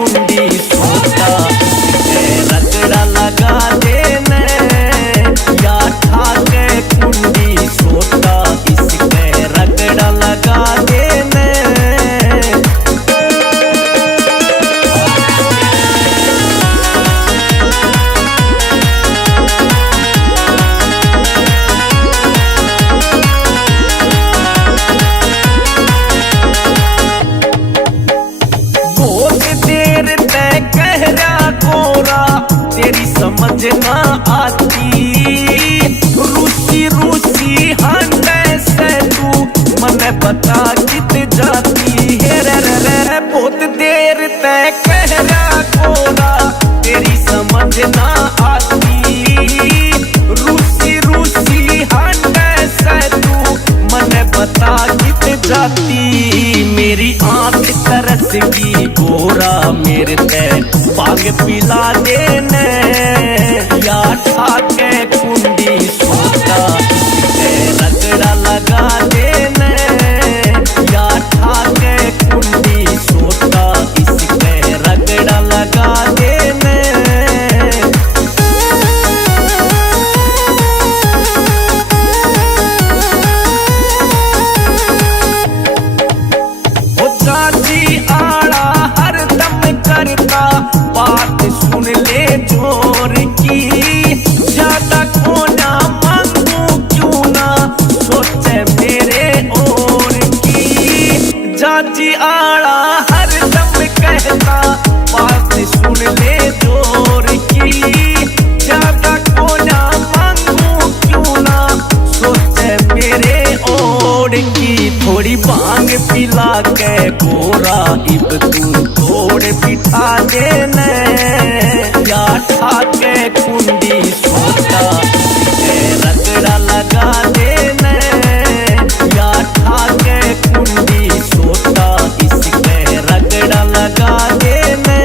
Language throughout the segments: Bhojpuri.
कुंडी सोता रगड़ा लगा देने या ठाके कुंडी सोता इसके रगड़ा लगा देने। तेरी समझ ना आती रूसी रूसी हंडे से तू मने बता कित जाती है रे बहुत देर तय कहरा गोरा तेरी समझ ना आती रूसी रूसी हंडे से तू मने बता कित जाती। मेरी आंख तरस गई गोरा मेरे ते पाग पिला देने या ठाके कुंडी सोता रगड़ा लगा देने या ठाके कुंडी सोता इसके रगड़ा लगा देने। आड़ा हर दम करता बात सुन ले जोर की ज्यादा खोना मांगू क्यों ना सोचे मेरे और की। जाजी आड़ा हर दम कहता बात सुन ले जोर की ज्यादा खोना मांगू क्यों ना सोचे मेरे और की। थोड़ी भांग पिला के गोरा इब तू तोड़ बिठा देने या ठाके कुंडी सोता रगड़ा लगा देने या ठाके कुंडी सोता इसके रगड़ा लगा देने।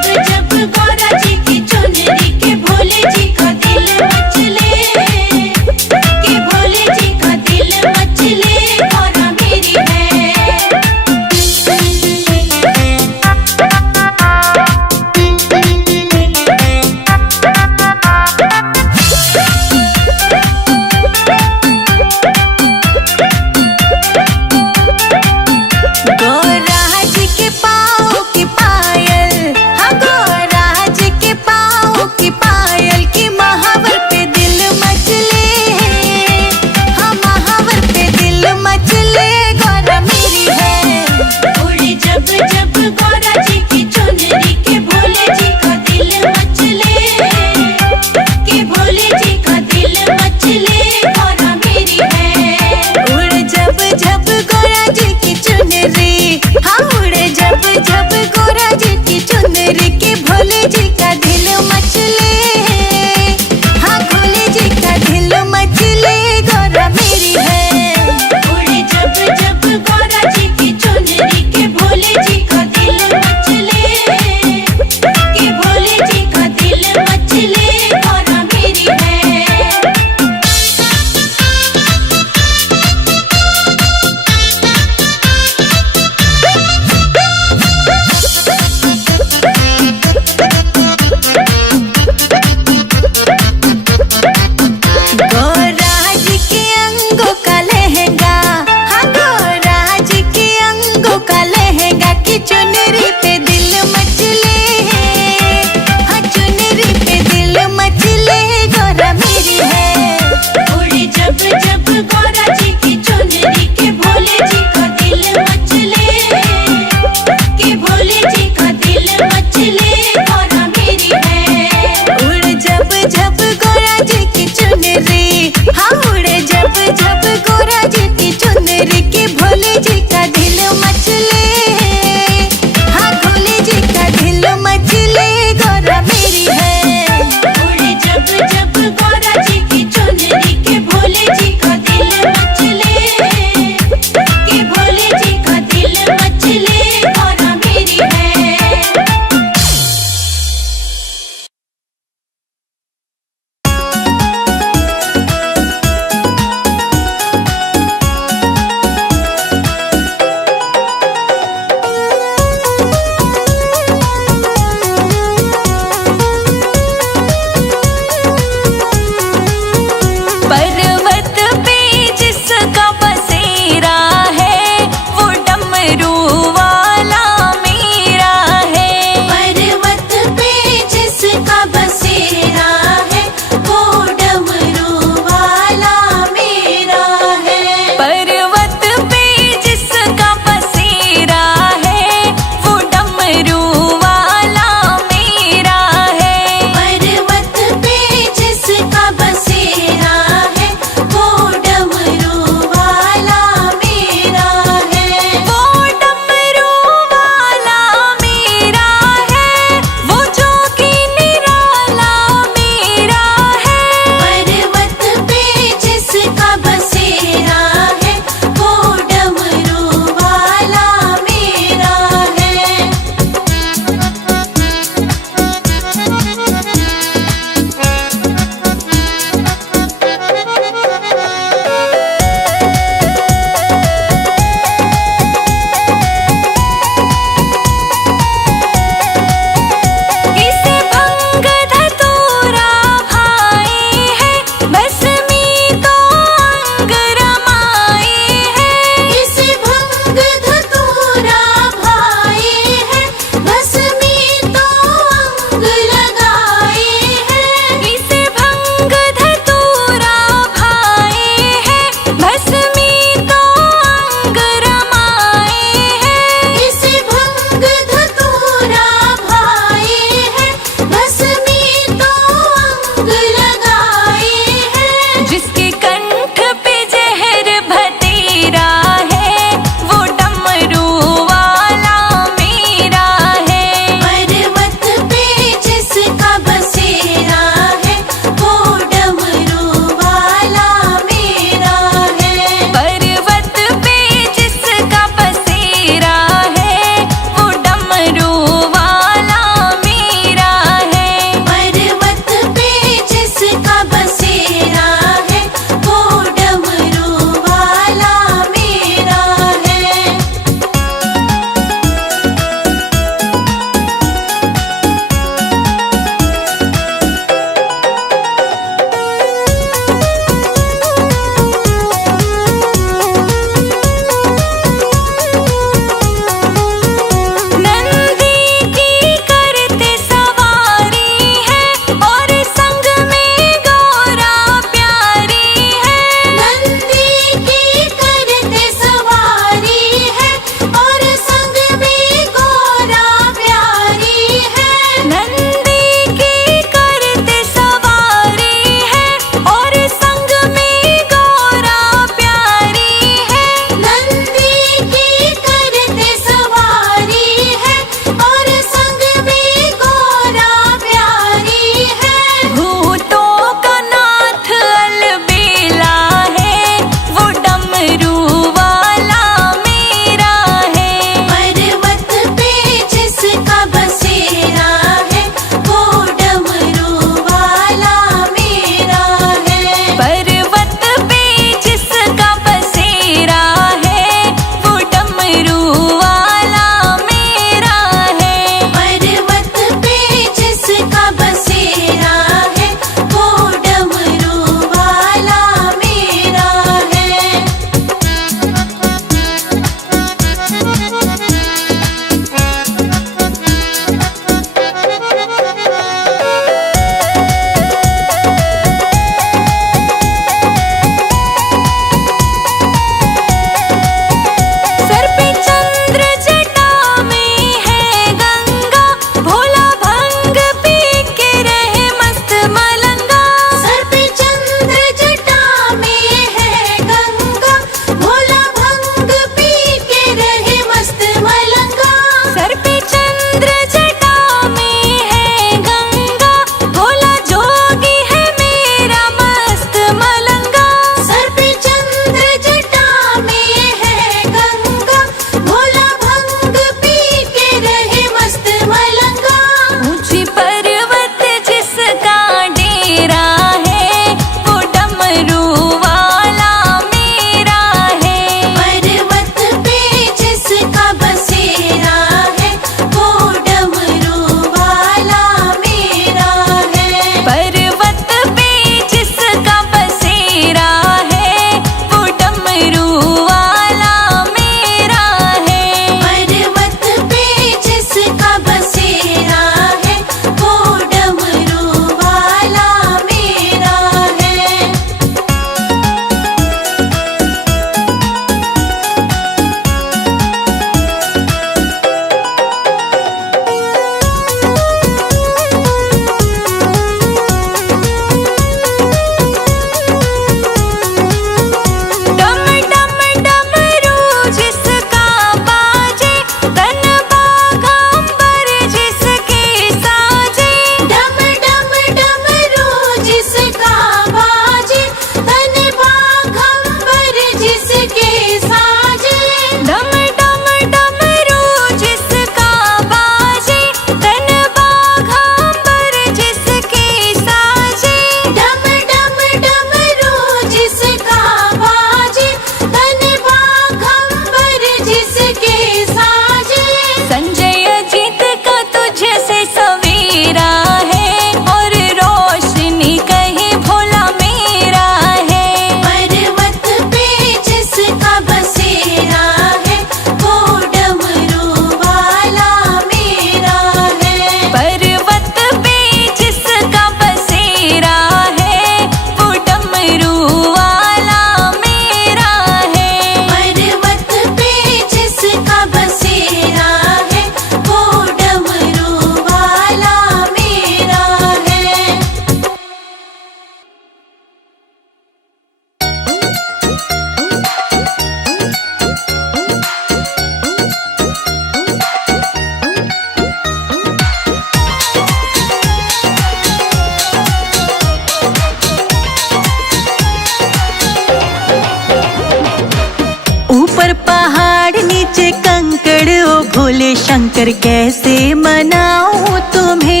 भोले शंकर कैसे मनाऊं तुम्हें।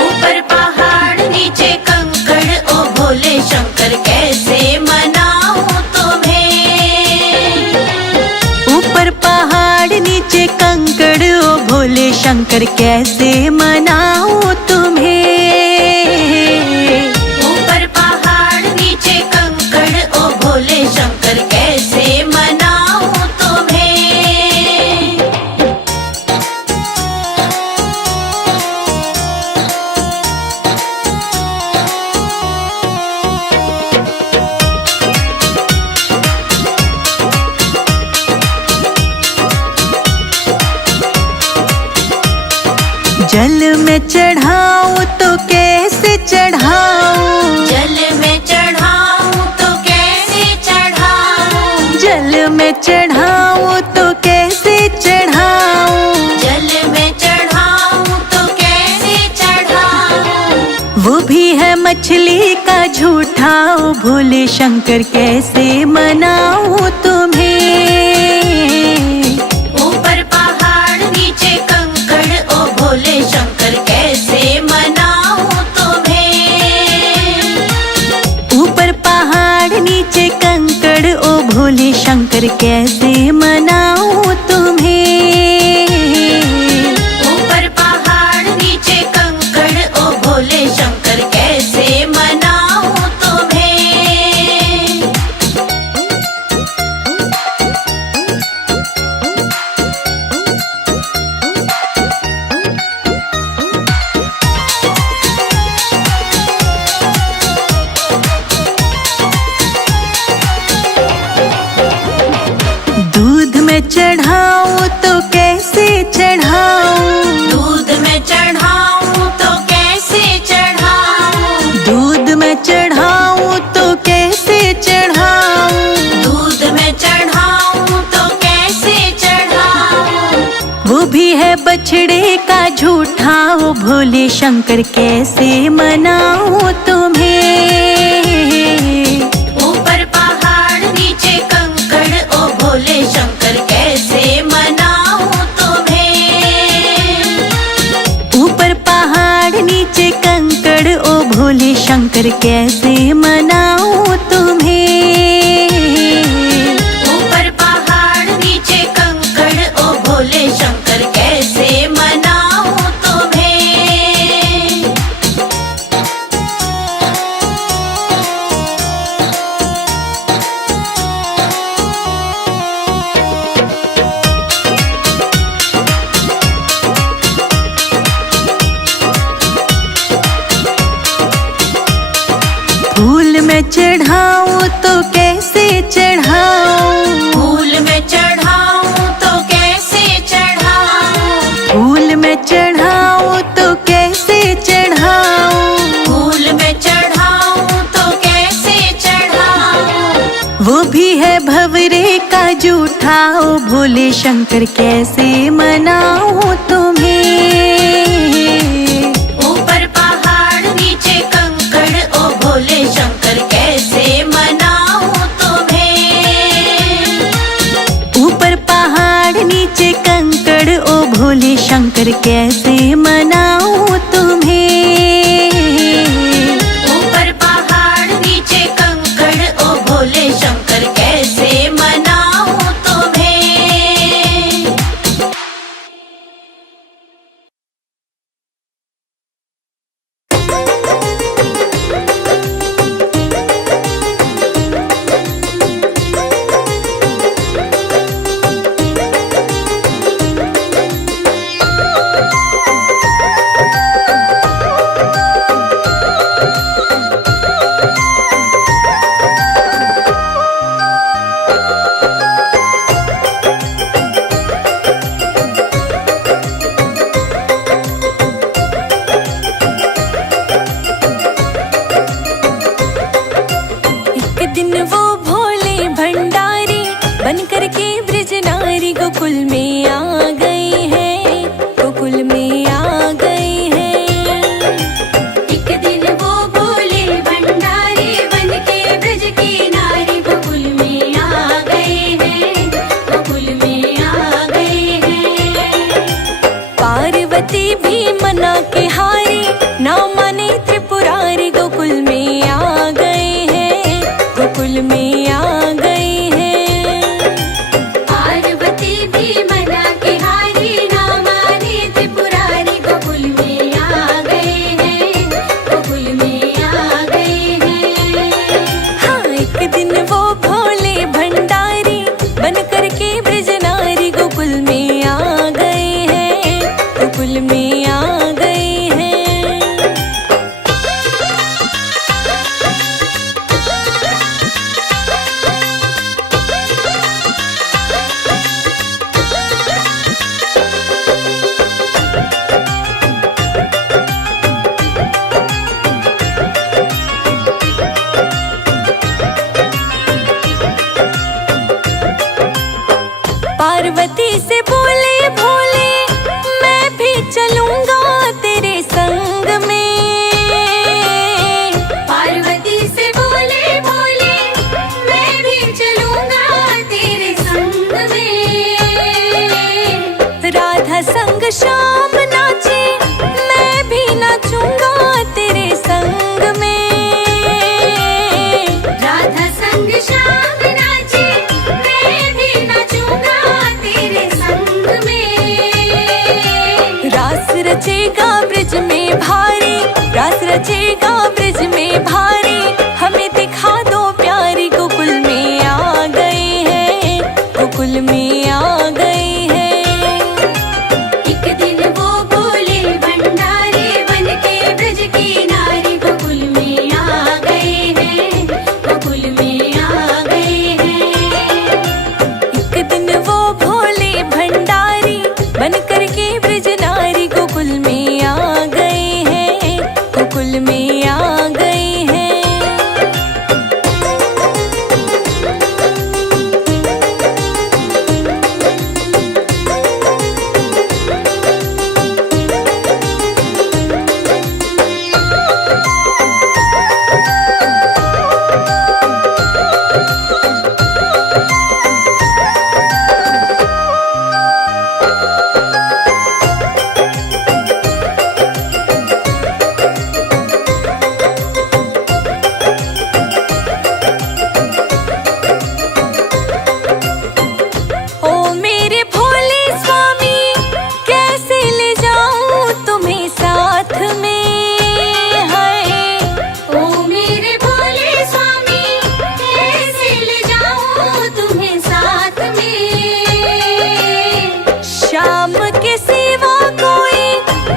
ऊपर पहाड़ नीचे कंकड़ ओ भोले शंकर कैसे मनाऊं तुम्हें। ऊपर पहाड़ नीचे कंकड़ ओ भोले शंकर कैसे मनाऊं तुम्हें। ऊपर पहाड़ नीचे कंकड़ ओ भोले शंकर कैसे मनाऊं तुम्हें। जल में चढ़ाऊं तो कैसे चढ़ाऊं। जल में चढ़ाऊं तो कैसे चढ़ाऊं। जल में चढ़ाऊं तो कैसे चढ़ाऊं। जल में चढ़ाऊं तो कैसे चढ़ाऊं। वो भी है मछली का झूठा ओ भोले शंकर कैसे मनाऊं तुम्हें। ऊपर पहाड़ नीचे कंकड़ ओ भोले शंकर कैसे मनाऊं तुम्हें। ऊपर पहाड़ नीचे कंकड़ ओ भोले शंकर कैसे मनाऊं तुम्हें। ऊपर पहाड़ नीचे कंकड़ ओ भोले शंकर कैसे मनाऊं तुम्हें। दूध में चढ़ाऊं तो कैसे चढ़ाऊं। दूध में चढ़ाऊं तो कैसे चढ़ाऊं। दूध में चढ़ाऊं तो कैसे चढ़ाऊं। दूध में चढ़ाऊं तो कैसे चढ़ाऊं। वो भी है बछड़े का झूठा ओ भोले शंकर कैसे मनाऊं तुम्हें। ऊपर पहाड़ नीचे कंकड़ ओ भोले शंकर कैसे मनाऊं तुम्हें। ऊपर पहाड़ नीचे कंकड़ ओ भोले शंकर कैसे मनाऊं तुम्हें। ऊपर पहाड़ नीचे कंकड़ ओ भोले शंकर कैसे मनाऊं तुम्हें। फूल में चढ़ाऊं तो कैसे चढ़ाऊं। फूल में चढ़ाऊं तो कैसे चढ़ाऊं। फूल में चढ़ाऊं तो कैसे चढ़ाऊं। फूल में चढ़ाऊं तो कैसे चढ़ाऊं। वो भी है भंवरे का झूठा ओ भोले शंकर कैसे मनाऊं तुम्हें। ऊपर पहाड़ नीचे कंकड़ ओ भोले शंकर कैसे मनाऊं तुम्हें। ऊपर पहाड़ नीचे कंकड़ ओ भोले शंकर कैसे मनाऊं तुम्हें। ऊपर पहाड़ नीचे कंकड़ ओ भोले शंकर कैसे मनाऊं तुम्हें। पार्वती भी मना के हारी, ना माने त्रिपुरारी, गोकुल में आ गए हैं, गोकुल में आ गए हैं। पार्वती भी मना के हारी, ना माने त्रिपुरारी, गोकुल में आ गए हैं, गोकुल में आ गए हैं। हाँ, एक दिन वो भोले भंडारी बन करके ब्रज नारी, गोकुल में आ गए हैं, गोकुल में आ गए हैं। पार्वती से बोले भोले, मैं भी चलूंगा तेरे संग में। पार्वती से बोले भोले, मैं भी चलूंगा तेरे संग में। राधा संग श्याम नाचे, मैं भी नाचूंगा तेरे संग में। राधा संग श्याम नाचे, मैं भी नाचूंगा तेरे संग में। रास रचेगा ब्रज में भारी, रास रचेगा ब्रज में भारी, हमें दिखा दो प्यारी, गोकुल में आ गए हैं, गोकुल में आ गए हैं। एक दिन वो भोले भंडारी बन के ब्रज की नारी, गोकुल में आ गए हैं, गोकुल में आ गए हैं। एक दिन वो भोले भंडारी बन करके ब्रज नारी, गोकुल में आ गए हैं, गोकुल में आ गए हैं। ओ मेरे भोले स्वामी, कैसे ले जाऊं तुम्हें साथ में है। ओ मेरे भोले स्वामी, कैसे ले जाऊं तुम्हें साथ में। शाम के सिवा कोई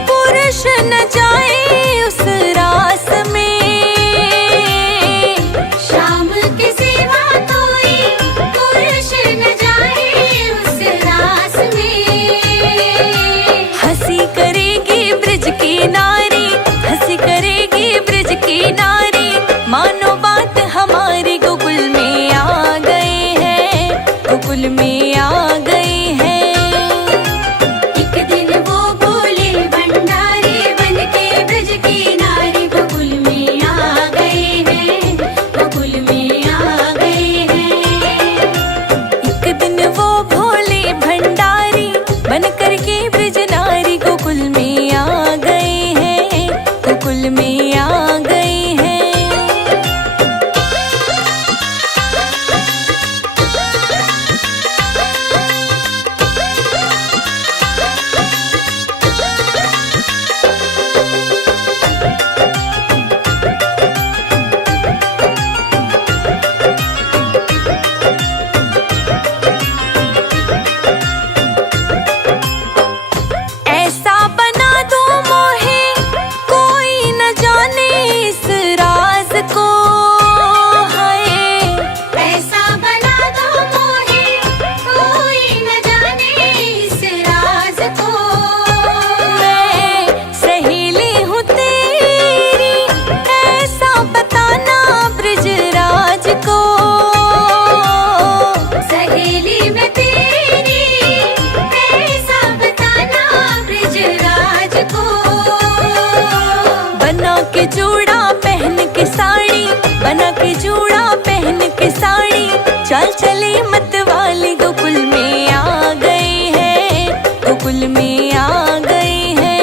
पुरुष न जाए उस रास में। शाम के सिवा कोई पुरुष न जाए उस रास में। हंसी करेगी ब्रज की नारी, हंसी करेगी ब्रज की नारी, मानो बात हमारी, गोकुल में आ गए हैं, गोकुल में आ गए हैं। एक दिन वो भोले भंडारी बन के ब्रज की नारी, गोकुल में आ गए हैं, गोकुल में आ गए हैं। एक दिन वो भोले भंडारी बन करके ब्रज नारी, गोकुल में आ गए हैं, गोकुल में आ गए हैं। ऐसा बना दो मोहे, कोई न जाने इस राज को है। ऐसा बना दो मोहे, कोई न जाने इस राज को। मैं सहेली हूँ तेरी, ऐसा बताना ब्रजराज को। सहेली में तेरी, ऐसा बताना ब्रजराज को। बना के जूड़ा पहन के साड़ी, बना के जूड़ा पहन के साड़ी, चल चले मत वाली, गोकुल में आ गए हैं, गोकुल में आ गए हैं।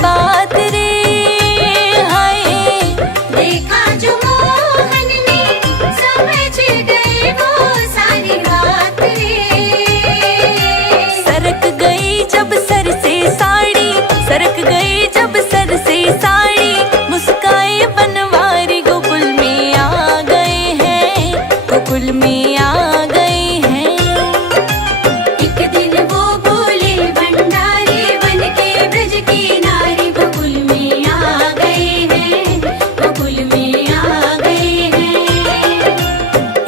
बात रे, हाय देखा जो मोहन ने समझ गए वो सारी बात रे। सरक गई जब सर से साड़ी, सरक गई जब सर से साड़ी, मुस्काए बनवारी गोकुल में आ गए हैं, गोकुल में आ गए हैं। एक दिन वो बोले भंडारी बनके ब्रज की नारी गोकुल में आ गए हैं, गोकुल में आ गए हैं।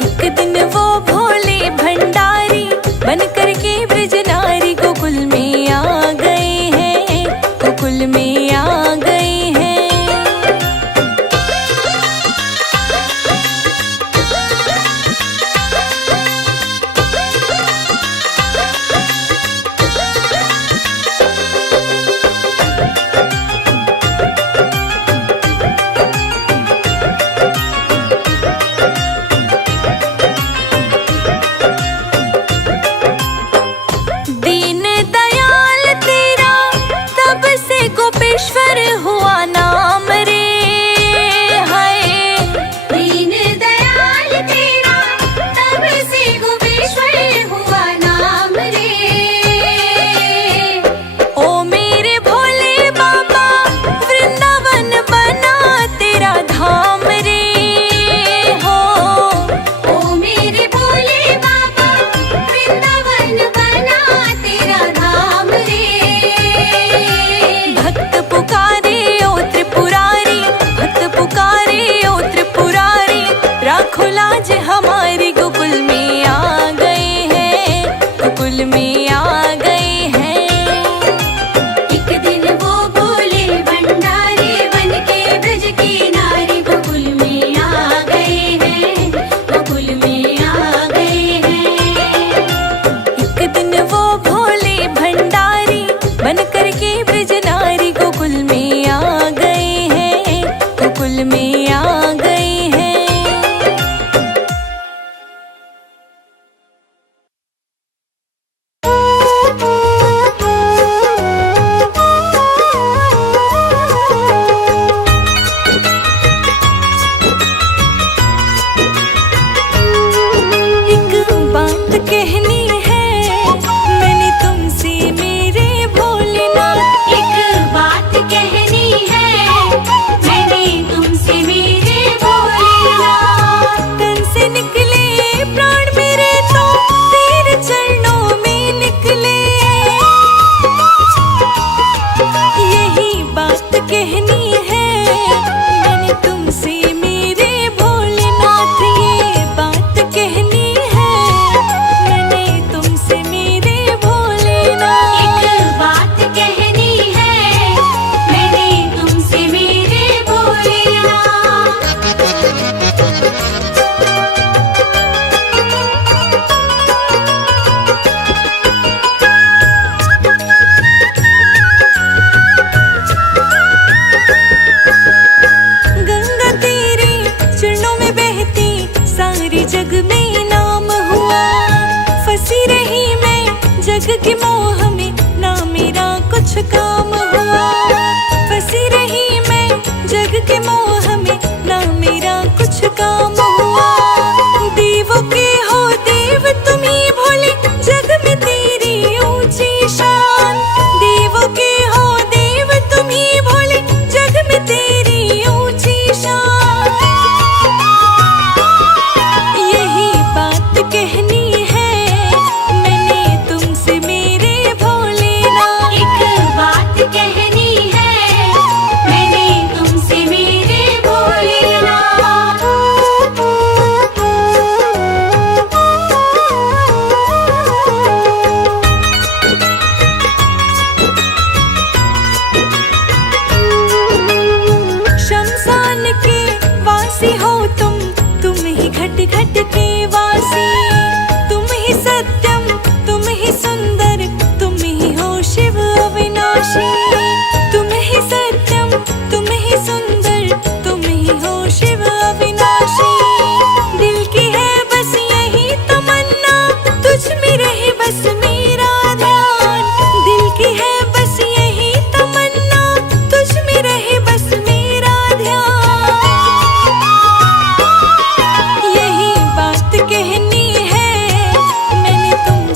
एक दिन वो भोले भंडारी बन करके ब्रज नारी गोकुल में आ गए हैं, गोकुल में आ गए हैं। दीन दयाल तेरा तब से गोपेश्वर हुआ नाम रे, हाय दीन दयाल तेरा तब से गोपेश्वर हुआ नाम रे। ओ मेरे भोले बाबा वृंदावन बना तेरा धाम रे, हो ओ मेरे भोले बाबा वृंदावन बना तेरा धाम रे। भक्त पुकारे ओ त्रिपुरारी, भक्त पुकारे ओ त्रिपुरारी, राखो लाज हमारी गोकुल में आ गए हैं, गोकुल में आ गए हैं। एक दिन वो बोले भंडारी बनके ब्रज की नारी गोकुल में आ गए हैं, गोकुल में आ गए हैं। एक दिन वो भोले भंडारी बन करके ब्रज नारी गोकुल में आ गए हैं, गोकुल में आ गए हैं। एक बात कहनी है मैंने तुमसे मेरे भोलेनाथ, एक बात कहनी है मैंने तुमसे मेरे भोलेनाथ। तन से निकले प्राण मेरे तो तेरे चरणों में निकले, यही बात कहनी है मैंने तुमसे मेरे भोलेनाथ, ये बात कहनी है मैंने तुमसे मेरे भोलेनाथ। एक बात कहनी है मैंने तुमसे मेरे भोलेनाथ। गंगा तेरे चरणों में बहती सारी जग में नाम हुआ, फंसी रही मैं जग के मोह में ना मेरा कुछ काम हुआ, फंसी रही मैं जग के मोह में ना मेरा कुछ काम हुआ। देवों के हो देव तुम ही भोले, जग में तेरी ऊंची शान, देवों के हो देव तुम ही भोले, जग में तेरी ऊंची शान। यही बात कहनी है मैंने तुमसे मेरे भोलेनाथ। एक बात कहनी है मैंने तुमसे मेरे भोलेनाथ।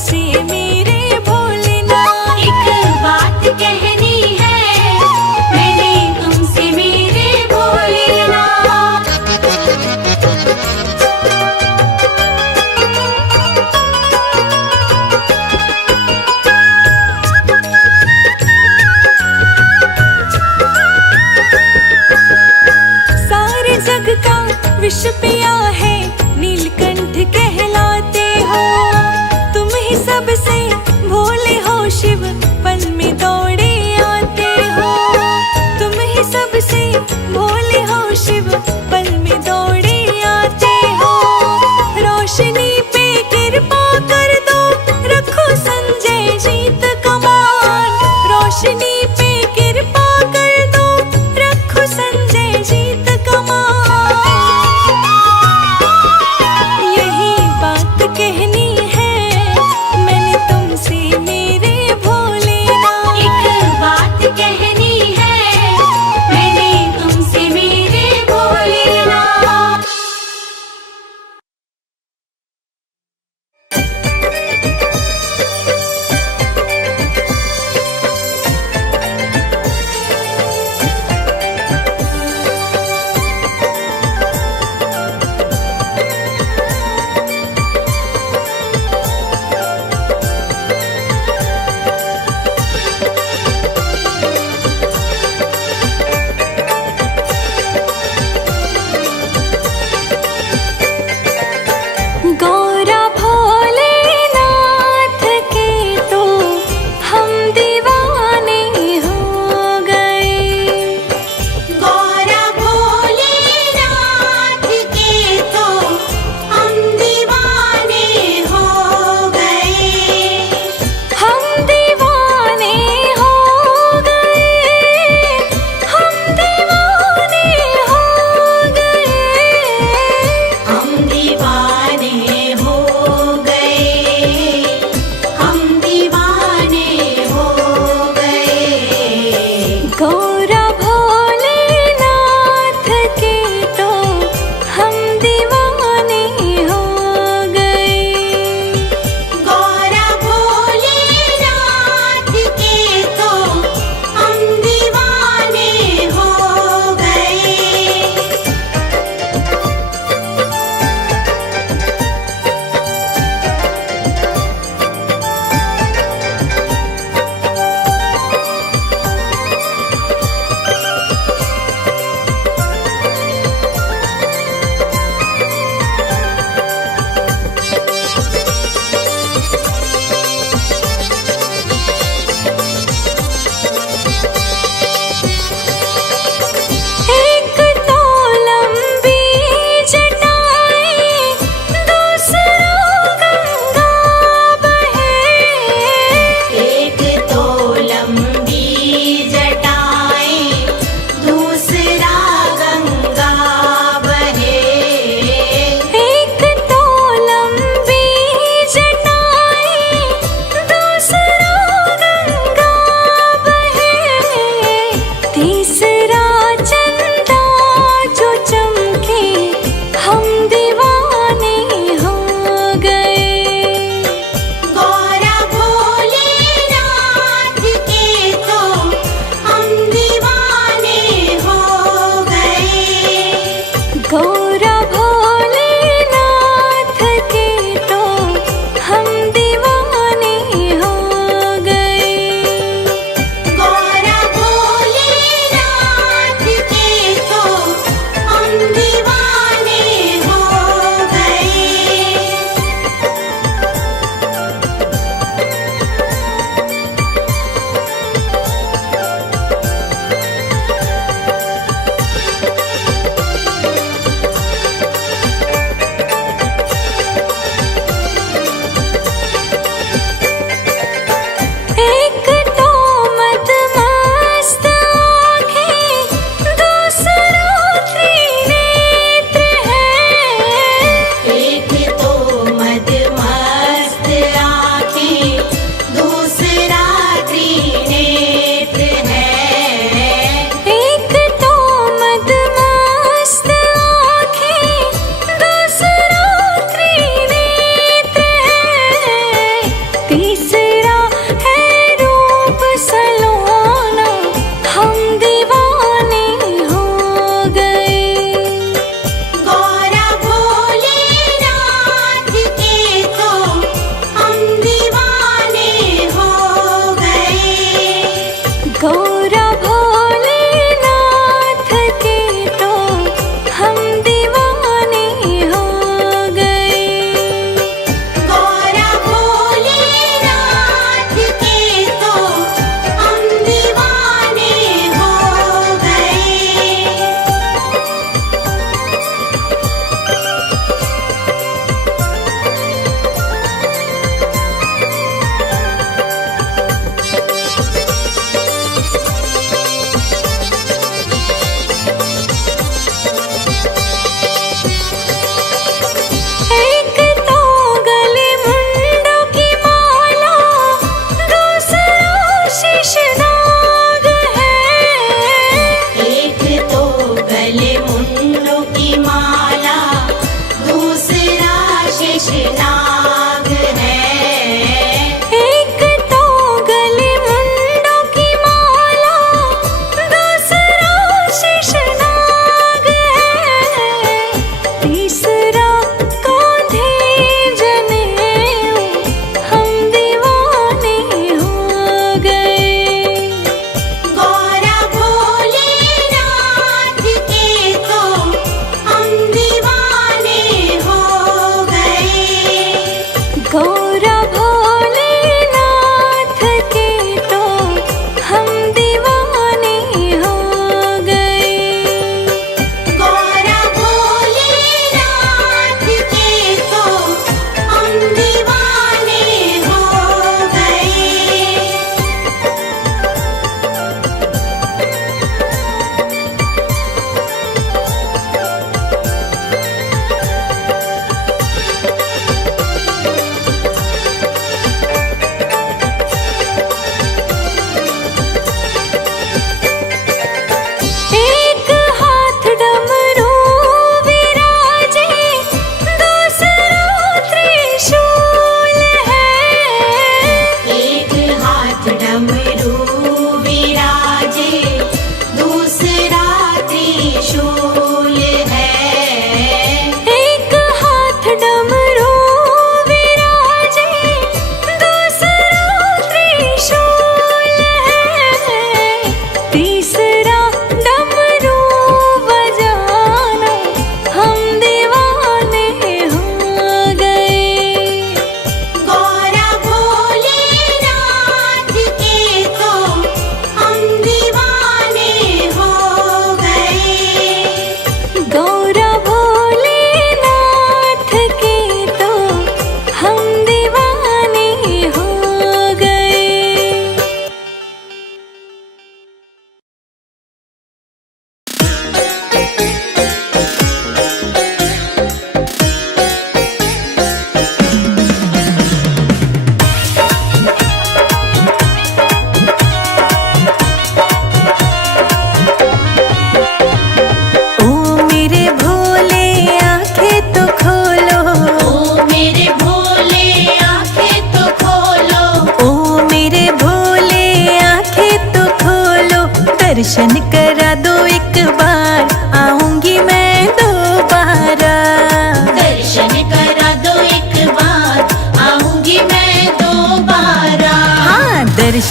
तुमसे मेरे भोलेनाथ। एक बात कहनी है मैंने तुमसे मेरे भोलेनाथ। सारे जग का विष पिया है नीलकंठ कहलाते हो। तुम ही सबसे भोले हो शिव पल में दौड़े आते हो। तुम ही सबसे भोले हो शिव पल में दौड़े आते हो। रोशनी पे कृपा कर दो रखो संजय जीत कमान। रोशनी पे कृपा कर दो रखो संजय जीत कमान। यही बात कहनी है मैंने तुमसे मेरे भोलेनाथ।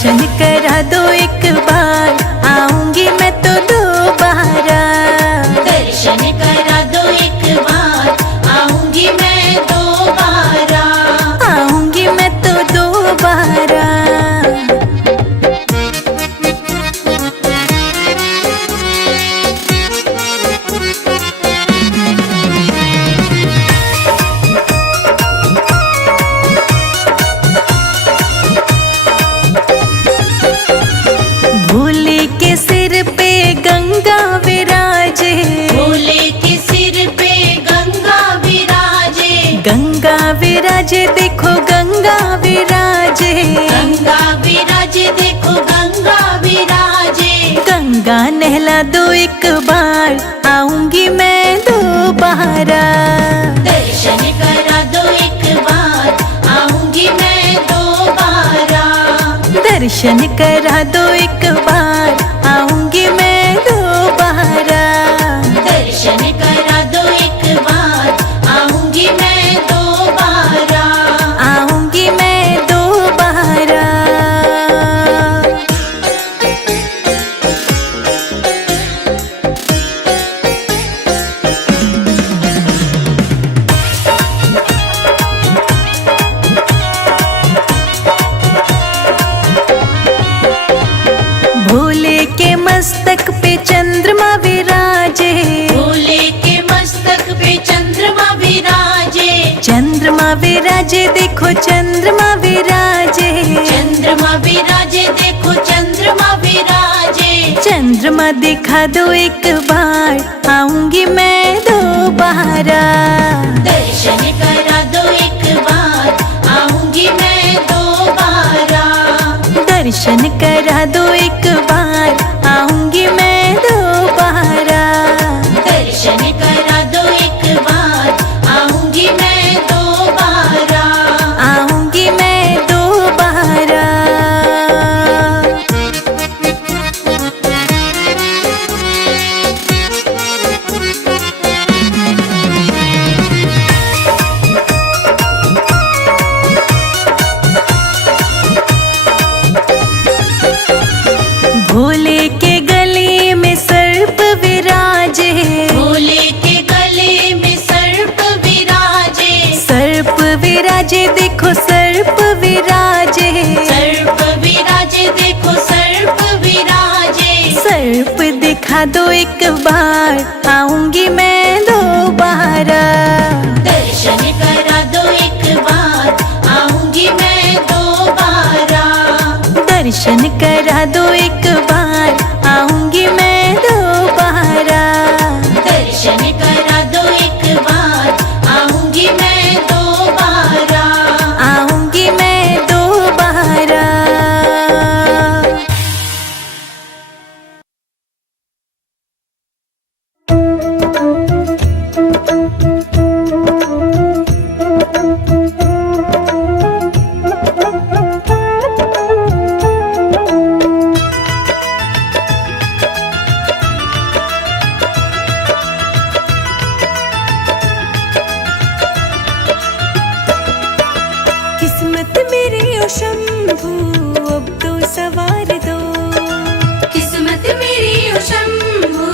दर्शन करा दो एक बार, आऊंगी मैं तो दोबारा। दर्शन करा दो एक बार, आऊंगी मैं दोबारा। आऊंगी मैं तो दोबारा। भोले के सिर पे गंगा विराजे, भोले के सिर पे गंगा विराजे। गंगा विराजे देखो गंगा विराजे। गंगा विराजे देखो गंगा विराजे। गंगा नहला दो एक बार, आऊंगी मैं दोबारा। दर्शन करा दो एक बार, आऊंगी मैं दोबारा। दर्शन करा दो एक बार, आऊंगी मैं दोबारा। दर्शन करा दो एक बार, आऊंगी मैं दोबारा। आऊंगी मैं दोबारा। भोले के मस्तक पे चंद्रमा विराजे। भोले के मस्तक पे चंद्रमा विराजे। चंद्रमा विराजे देखो चंद्रमा विराजे। चंद्रमा विराजे देखो चंद्रमा विराजे। चंद्रमा दिखा दो एक बार, आऊंगी मैं दोबारा। दर्शन करा दो एक बार, आऊंगी मैं दोबारा। दर्शन करा दो एक बार, आऊंगी मैं दोबारा। दर्शन करा दो एक बार, आऊंगी मैं दोबारा। आऊंगी मैं दोबारा। भोले के गले में सर्प विराजे। भोले के गले में सर्प विराजे। सर्प विराजे देखो सर्प विराजे। सर्प विराजे देखो सर्प विराजे। सर्प दिखा दो एक बार, आऊंगी मैं दोबारा। दर्शन करा दो एक बार, आऊंगी मैं दोबारा। दर्शन करा दो एक बार, आऊंगी मैं दोबारा। दर्शन करा दो एक बार, आऊंगी मैं दोबारा। आऊंगी मैं दोबारा। किस्मत मेरी ओ शंभू, अब तो सवार दो। किस्मत मेरी ओ शंभू,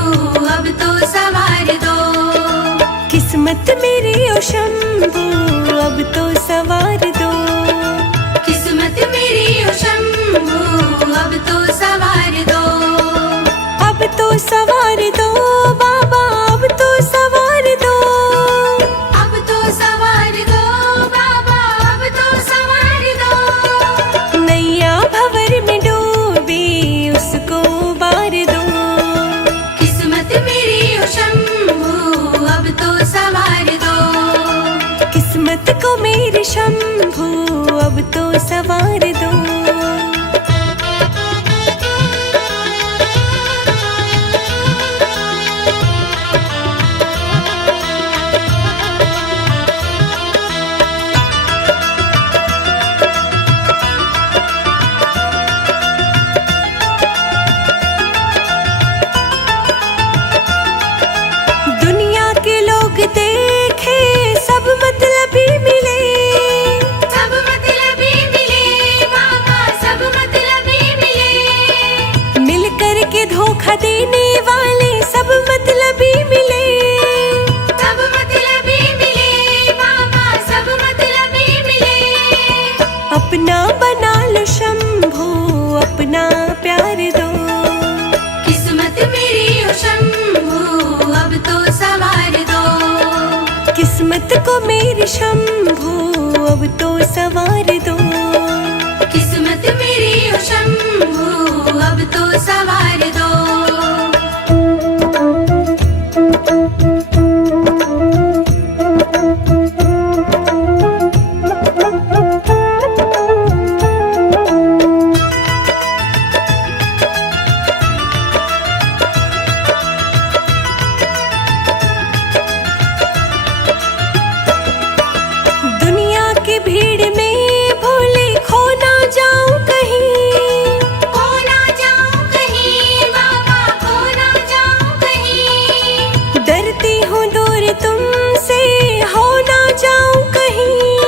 अब तो सवार दो। किस्मत मेरी ओ शंभू, अब तो सवार दो। किस्मत मेरी ओ शंभू, अब तो सवार दो। अब तो सवार दो बाबा, अब तो सवार दो। अब तो सवार दो बाबा, अब तो सवार दो। नैया भंवर में डूबी, उसको उबार दो। किस्मत मेरी ओ शंभू, अब तो सवार दो। किस्मत को मेरे शंभू, अब तो सवार दो। लो शंभो अपना प्यार दो। किस्मत मेरी ओ शंभू अब तो सवार दो। किस्मत को मेरी शंभो अब तो सवार दो। किस्मत मेरी ओ शंभू अब तो सवार दो। दुनिया की भीड़ में भोले खो ना जाऊं कहीं। खो ना जाऊं कहीं बाबा, खो ना जाऊं कहीं। डरती हूँ दूर तुमसे हो ना जाऊं कहीं।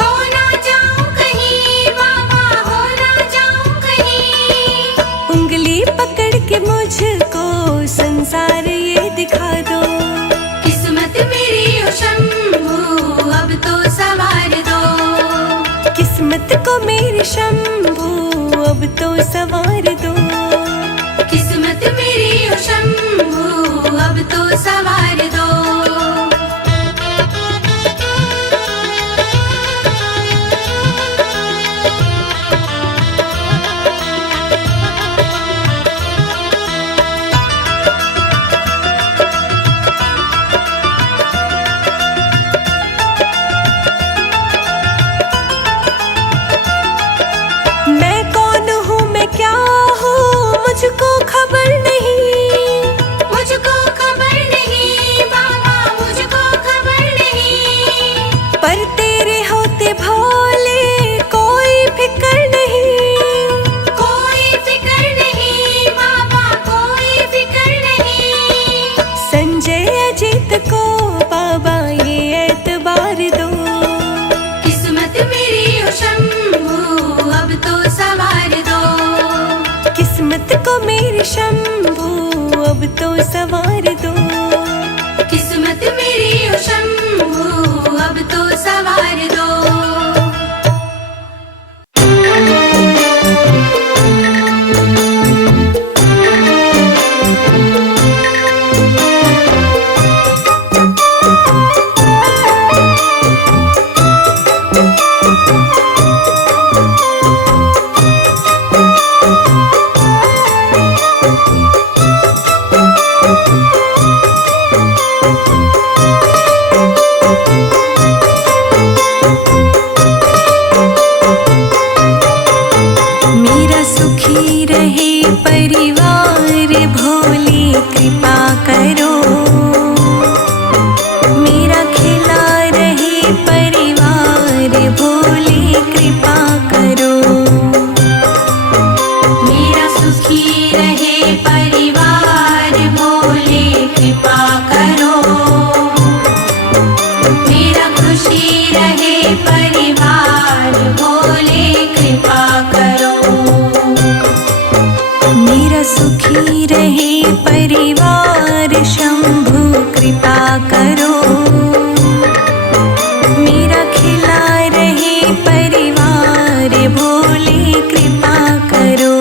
हो ना जाऊं कहीं बाबा, हो ना जाऊं कहीं। उंगली पकड़ के मुझको संसार ये दिखा दो। किस्मत मेरी ओ शंभू अब तो सवार दो। किस्मत को मेरी शंभो अब तो सवार दो। किस्मत मेरी ओ शंभू अब तो सवार दो। मैं कौन हूँ मैं क्या हूँ मुझको खबर नहीं। मुझको खबर नहीं बाबा, मुझको खबर नहीं। पर तेरे होते भोले कोई फिक्र नहीं। कोई फिक्र नहीं बाबा, कोई फिक्र नहीं। संजय अजीत को बाबा ये एतबार दो। किस्मत मेरी ओ शंभू अब तो सवार दो। किस्मत को मेरी शंभो अब तो सवार दो। किस्मत मेरी ओ शंभू अब तो सवार दो। मेरा सुखी रहे परिवार भोले कृपा करो। मेरा खिला रहे परिवार भोले कृपा करो। मेरा सुखी रहे परिवार भोले कृपा करो। मेरा खुशी रहे परिवार भोले कृपा करो। मेरा सुखी रहे परिवार शंभु कृपा करो। मेरा खिला रहे परिवार भोले कृपा करो।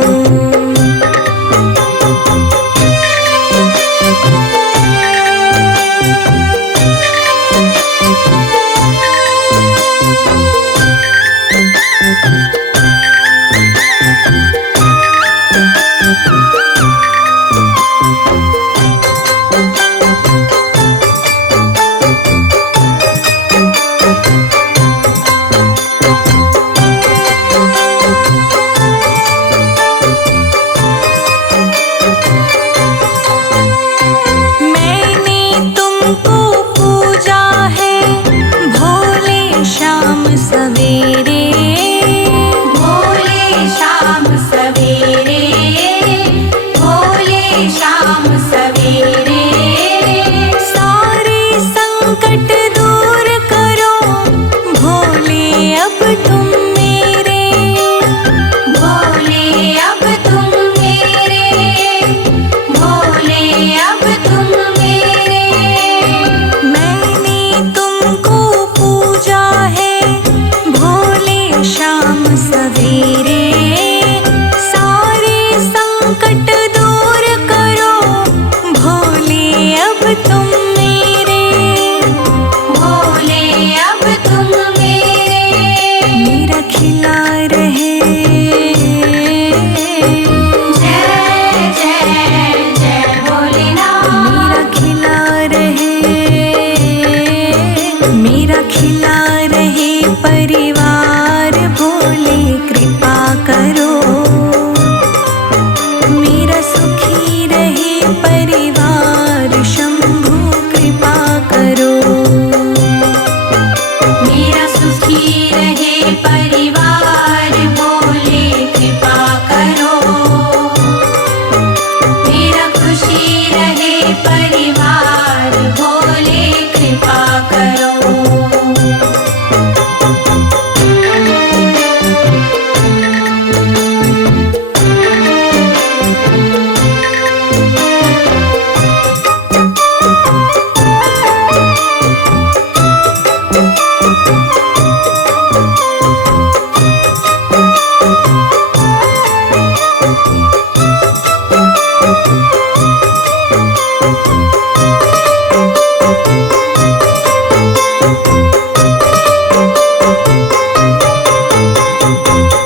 मेरे, सारे संकट दूर करो भोले अब तुम मेरे, भोले अब तुम मेरे। मेरा खिला रहे जय जय जय भोलेनाथ। मेरा खिला रहे, मेरा खिला रहे परिवार भोले कृपा करो, मेरा सुखी रहे परिवार शंभु कृपा करो, मेरा सुखी रहे परिवार भोले कृपा करो, मेरा खुशी रहे परिवार भोले कृपा करो।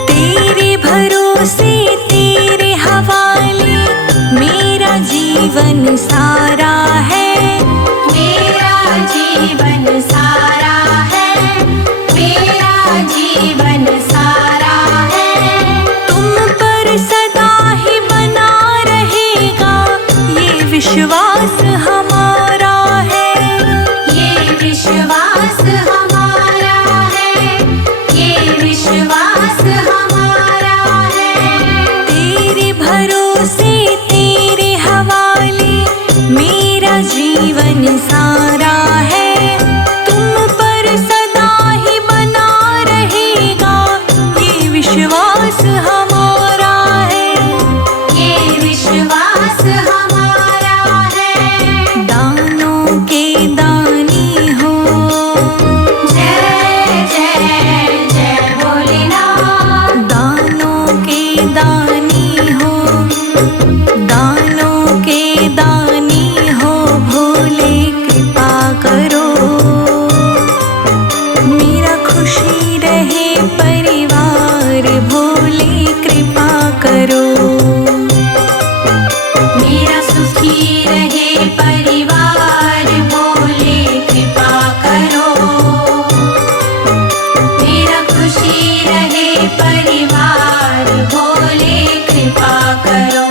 तेरे भरोसे तेरे हवाले मेरा जीवन सारा है, मेरा जीवन सारा है, मेरा जीवन सारा है। तुम पर सदा ही बना रहेगा ये विश्वास हमारा है, ये विश्वास हमारा है, ये विश्वास हमारा है। तेरे भरोसे तेरे हवाले मेरा जीवन सारा है, तुम पर सदा ही बना रहेगा ये विश्वास हमारा है, ये विश्वास हमारा है। दानों के दानी हो, जय जय जय भोलेनाथ। दानों के दानी हो, दानों के दानी हो भोले कृपा करो, मेरा खुशी रहे परिवार भोले कृपा करो, मेरा सुखी रहे परिवार भोले कृपा करो, मेरा खुशी रहे परिवार भोले कृपा करो।